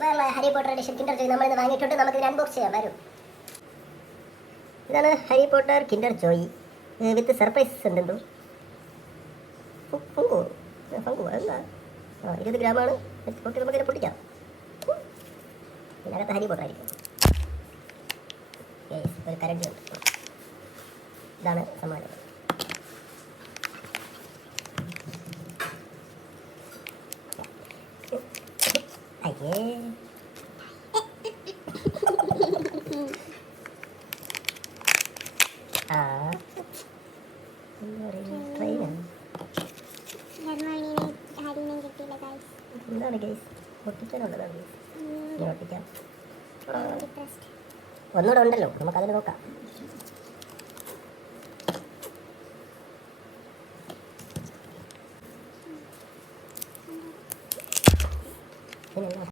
വയറുള്ള Harry Potter edition Kinder Joy നമ്മളിന്ന് വാങ്ങിയിട്ടുണ്ട്. നമുക്കിത് അൺബോക്സ് ചെയ്യാം. വരും. ഇതാണ് Harry Potter Kinder Joy with surprises ഉണ്ടെന്തോ. ഫംഗു എന്താ 20 ഗ്രാമാണ്. ഓക്കെ, നമുക്കിത് പൊട്ടിക്കാം. ഇതിനകത്ത് ഹാരി പോട്ടർ ആയിരിക്കും. ഒരു കരണ്ടി ഉണ്ട്. ഇതാണ് സമ്മാനം. അയ്യേ എന്താണ് ഗൈസ്? പൊട്ടിക്കാനുള്ളതാണ് ഗൈസ്. പൊട്ടിക്കാം. ഒന്നുകൂടെ ഉണ്ടല്ലോ, നമുക്കതിൽ നോക്കാം.